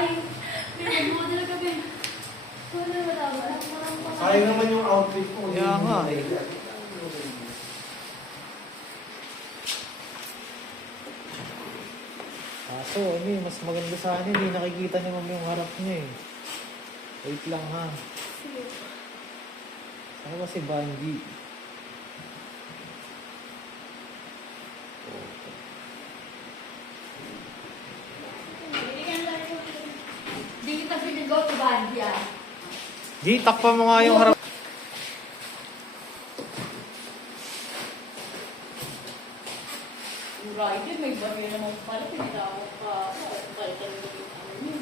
Ay, pinag-model kami. Wala. Sayang naman yung outfit ko. Kaya nga eh. Kaso, ano eh, mas maganda sa akin, hindi nakikita ni ma'am yung harap niya eh. Wait lang ha. Ano ba si Banji? Hindi kita sinigaw sa bandi ah. Di, takpan mo nga yung harap. Right, may bagay naman pala. Pinitawag pa. Kahit talaga yung ano niya.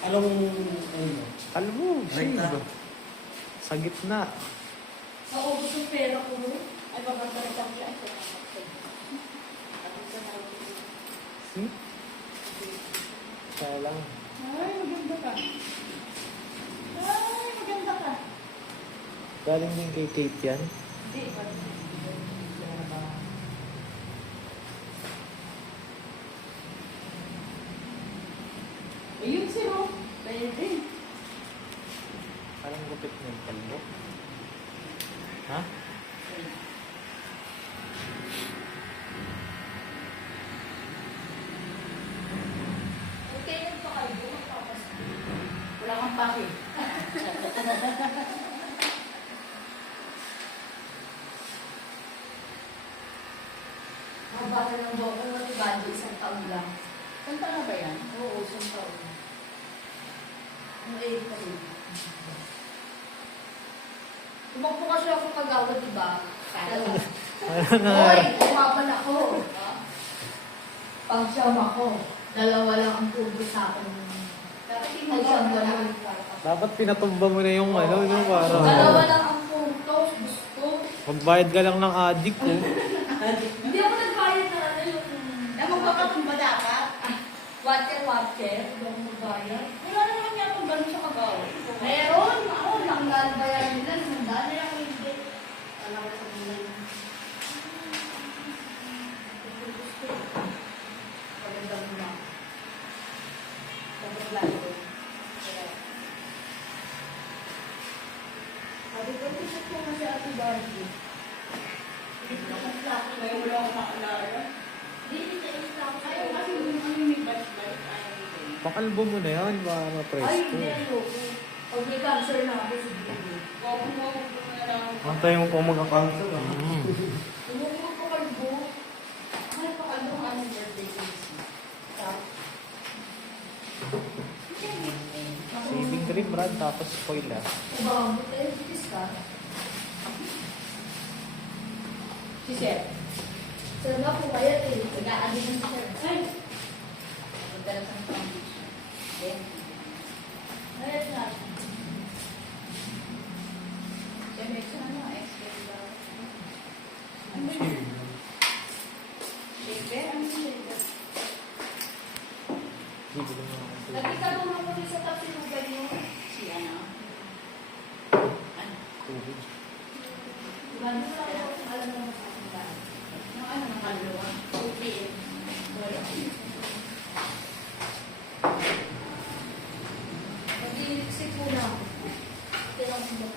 Anong, ano? Alam mo, Right na. sa gitna. Naubos yung pera ko. Ay, babanta na kami. Ay, Kaya lang. Ay, maganda ka. Ay, maganda ka. Galing din kay Kate yan. Hindi, ayun siya. Pwede. Parang gupit ng kalbo. Ha? Okay, nagpakalbo. Wala kang pake. Mabaka ng buko ng bando, isang taon lang. Isang taon na ba yan? Oo, isang taon. Ang April. Tumakbo kasi ako kagawad, diba? Dalawa. Hoy, kumapan ako. Pag-siyam ako. Dalawa lang ang tubo sa akin. Pag-siyam wala. Dapat pinatumba mo na yung ano, no? Para Dalawa lang ang puntos. Gusto. magbayad ka lang ng adik ko. Hindi ako nagbayad na ano yung... magpakatumba dapat. Water. Hindi ako nagbayad. Wala naman yata ganun sa kagawa. Meron. Ako, nakang bayaran nila. Nandaan na lang hindi. Alam ko sa bulan. Gusto. Maganda mo na. Dapat lang ito. Sabi ko, gusto ko kasi Ate Barbie. May wala akong makalala. Hindi na Ayaw kasi yung ano may bite-bite. Ayaw nito. Pakalbo mo na yan, para Ay, presko. hindi. Ayoko. Pag may cancer na ako, sige. Wag mo na lang. Antay mo kung magka-cancel. Tumulong ko kalbo. Ano pa kalbo ang anong birthday cake? Saving cream, Brad, tapos foil ah. Baka mo tayo, bitis ka. Si Chef. Sir na po kaya eh. Nag-aali ng Chef. Ay, Magdala sa foundation. Then, ayun na. Chef, ano? Expert ba? Ano siya? Chef, ano siya? Hindi ko lang ako. Nagkikatulong ko din sa tapsilugan niyo. Si ano? Ano? Tubig. Gano'n na kayo kung alam mo sa akin dahil. Ano ano ng kaluluwa? Okay. Nag-iisip po na ako. Kailangan mo.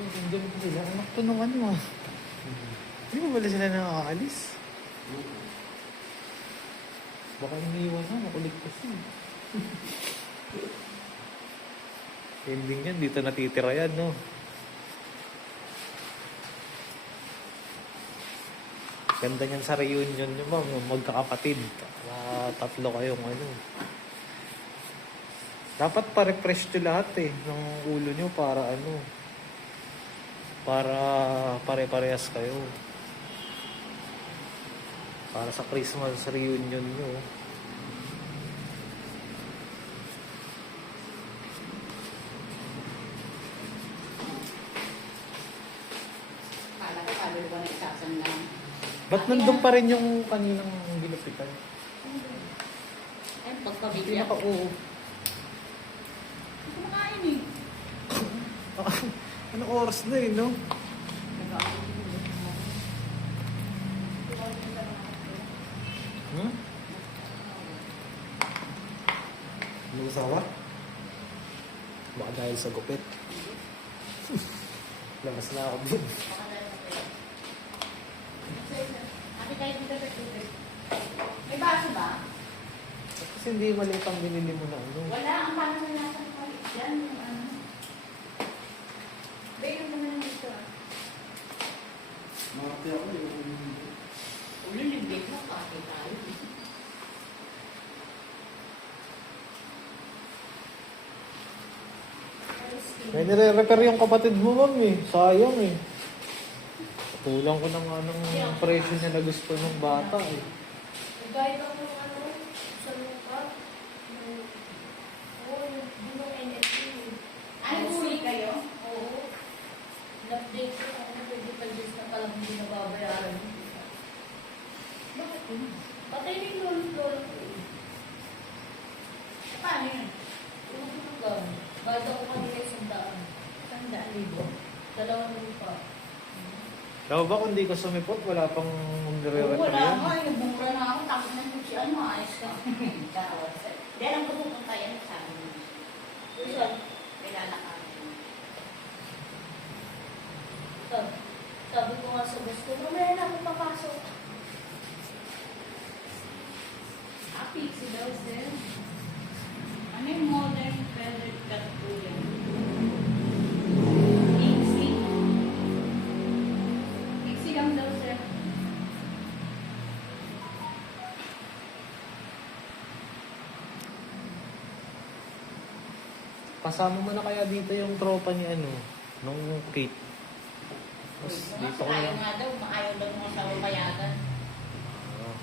Nandiyan pa sila. Anak to nung ano ah. Hindi mo bala sila nakakaalis? Baka iniiwan na, makulit kasi. Ending yan, dito natitira yan, no? Ganda niyan sa reunion nyo, ma'am. Magkakapatid. Tatlo kayong ano. Dapat pa-refresh nyo lahat eh. Ng ulo nyo para ano. Para pare-parehas kayo. Para sa Christmas reunion nyo. Kala ko kaluluwa na isasang lang. Ba't nandun pa rin yung kaninang ginupitan? Ay, Hindi pagpabigyan. naka-oo. Hindi ko makain eh. Anong oras na eh, no? Hmm? Mag-asawa? Baka dahil sa gupit. Labas na ako din. Ate, kahit dito sa tubig. May baso ba? Kasi hindi maliit ang binili mo na ano. Wala. Ang paano na nasa palit dyan? Yung ano. Bayon naman ng ito ah. Marte ako yung... Ulo, limbig mo. Pake tayo. May nire-repair yung kapatid mo, ma'am eh. Sayang eh. Tulang ko ng anong presyo niya na gusto ng bata eh. Nagbayad ako ng ano, sa lupa. Oo, yung NFT. Ay, huli kayo? Oo. In-update ko ako na 25 days na palang hindi nababayaran. Bakit yun? Patay na yung lolo ko eh. Paano yun? Yung tulungan. Bayad ako kanina 100,000. 100,000. Dalawang lupa. Tama ba kung di ka sumipot, wala pang Oo, nire-repair wala yan? nga. Nagmumura na ako. Tapos na yung si ano, ayos ka. Kawas. Dahil ang pupunta yan sa amin. Saan? Kilala ka. Sabi ko nga sa boss ko, mamaya na ako papasok. Pixie daw, sir. Ano yung modern feather cut po yan? Pixie. Pixie lang daw, sir. Kasama mo na kaya dito yung tropa ni ano, nung Kate. Tapos dito ko Ayaw na. nga daw, maayaw daw mga sa umayagan. Ah,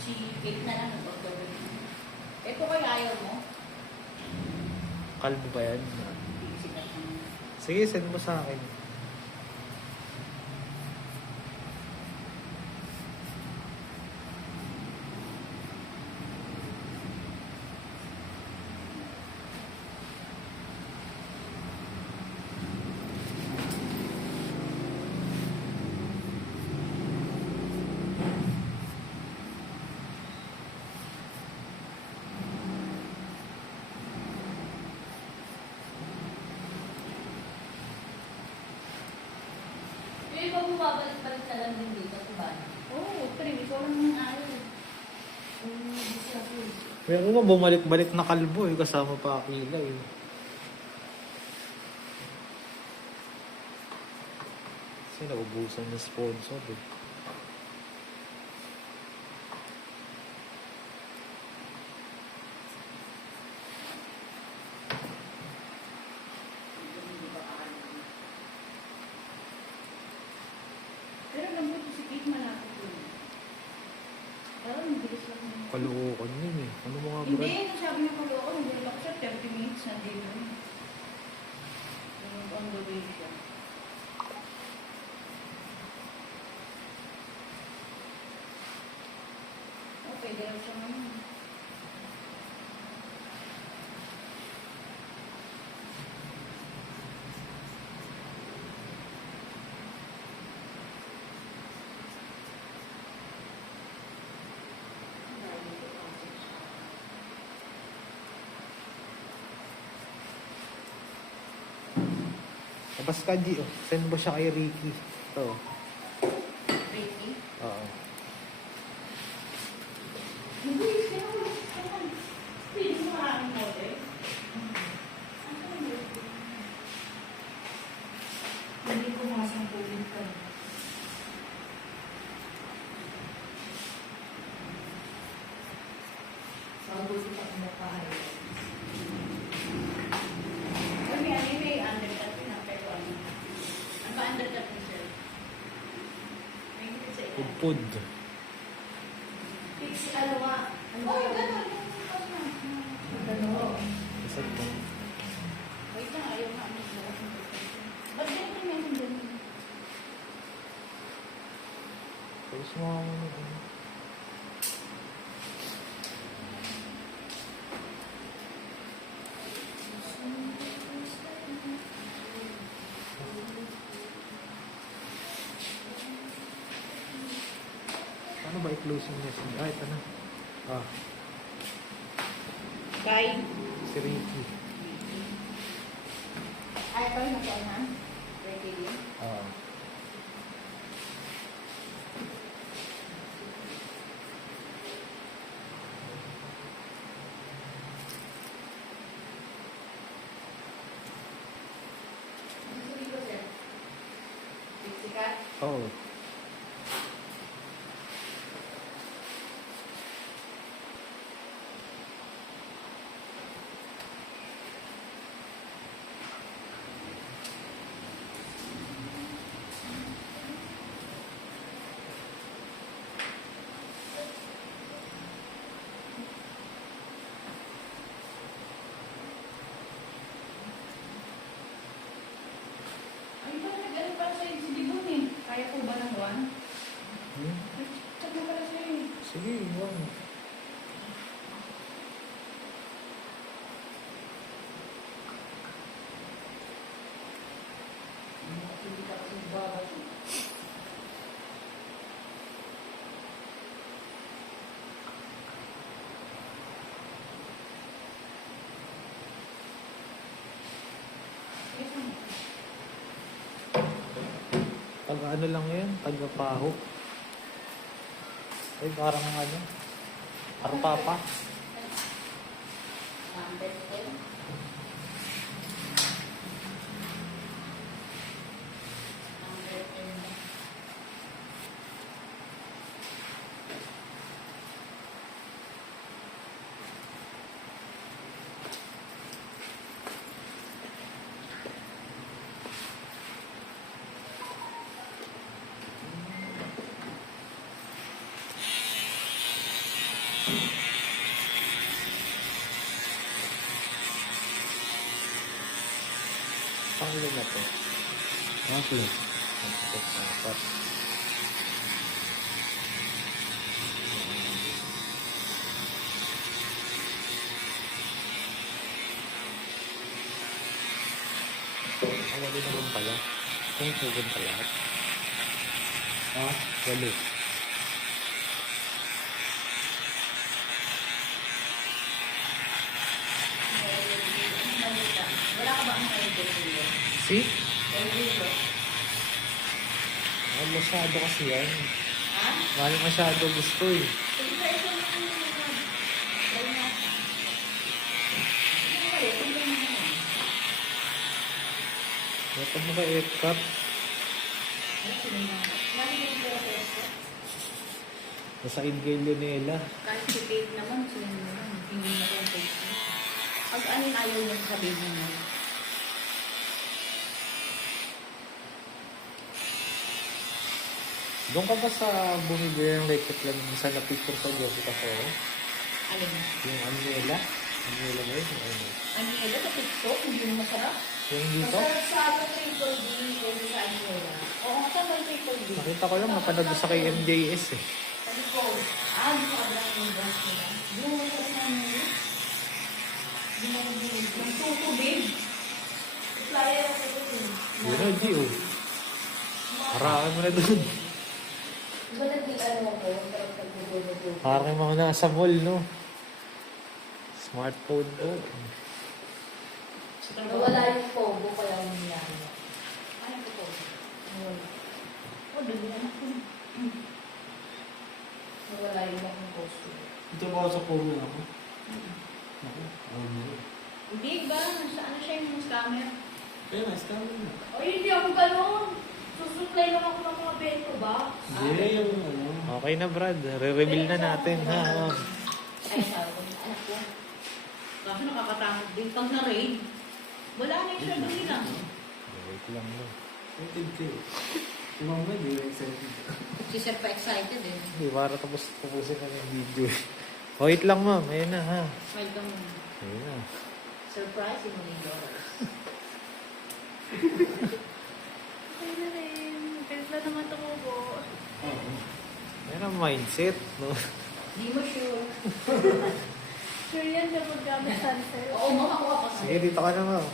Si Kate na lang nagpagawin. Eh kung kaya ayaw mo, kalbo ba yan? Pixie lang. Sige, send mo sa akin. Yung iba bumabalik-balik na lang din dito, diba? Oo, pero ikaw lang naman ayaw. Busy ako eh. Meron mo bumalik-balik na kalbo eh, kasama pa Akila eh. Kasi naubusan ng sponsor eh. Pero lambot si Kate malapit yun. Parang mabilis lang yun. Kaluokan yun eh. Ano mga Hindi, brad? nung sabi niya ko ako, nandun ako siya, 30 minutes na din yun. Yung on the way siya. Okay, dalaw siya ngayon. Tapos ka, G, oh. Send mo siya kay Ricky. Ito. Ricky? Oo. Hindi, siya ako. Hindi mo maraming model. Hindi ko masampulin ka. Bago kita kumakain. May anime, undercut na, pero ano. Ano ba undercut ni sir? May hindi sa ilan. Pudpud. Pixie, ano nga? Ano Oh, ba? yung gano'n. Ano? Isang mo. Wait lang, ayaw nga. Ba't ganito meron dun? Tapos mo ako ano. closing message. Ah, ito na. Ah, Bye. si Ricky. Ay, ito yung nasa ready din. Ah. Sabi ko, sir. Sikat. Oo. Ay, ba, nag-ano pa sa'yo si Dibon eh. Kaya po ba ng buwan? Hmm? Check na pala sa'yo eh. Sige, iwan. Hindi ka kasi babas. Yes, ma'am. Taga ano lang yan? Taga Paho. Ay, parang ano? Arpapa. Better. Pangulo na to. Okay. Apat. Ang wali naman pala. Kung sugun pa lahat. Ah, Wali. Wala ka ba ang kayo See? Ah, masyado kasi yan. Ha? Mahal masyado gusto eh. Sige pa ito na yung try na. Ano kayo? Kung yan naman. Dapat mo ka F-cup. Ano sila na? Lagi yung pera-pera. Nasain kay Leonela. Kahit si Kate naman, sila naman. Hindi na kong Kate. Pag alin ayaw niya sabihin mo. Doon ka ba sa bumibili ng electric lang sa na-picture sa Jessica Soro? Alin? Yung Aniela? Aniela ba yun? Ano? Ang nila sa TikTok, hindi mo masarap. Yung dito? Masarap sa ano Triple D, hindi sa Aniola. Oo, masarap ang Triple D. Nakita ko lang, napanood ko sa kay MJS eh. Ano po? Di pa kablang yung gas nila. Yung masarap na nila. Yung tutubig. Flyer ako doon. Yun na, G, oh. Harakan mo na doon. Diba nag-ano ako? Parang nag-gugulo-gulo. Parang yung mga nasa mall, no? Smartphone ko. Nawala yung pogo kaya nangyari. Ay, ito po. Nawala. Oh, dali na ako. Nawala yung aking posto. ito ba ako sa phone na ako? Ako, alam mo. Hindi ba? Ano siya yung scammer? Kaya na, scam na. Ay, hindi ako ganun. Susupply lang ako ng mga bento ba? Hindi, yung ano. Okay na, Brad. Re-reveal na natin, ha? Ay, sabi ko, anak ko. Kaso nakakatakot din. Pag na-raid, wala na yung server nila. Wait lang, no? Excited kayo. Yung mga hindi na excited. Si Sir pa excited eh. Hindi, para tapusin na yung video. Wait lang, ma'am. Ayun na, ha? Welcome. Ayun na. Surprise yung $1 million. Okay na rin. Kaya naman tumubo. Oo. Ayun ang mindset, no? Di mo sure. Sure yan na maggamit sunset. Oo, makakuha pa Sige, dito ka na, ma'am.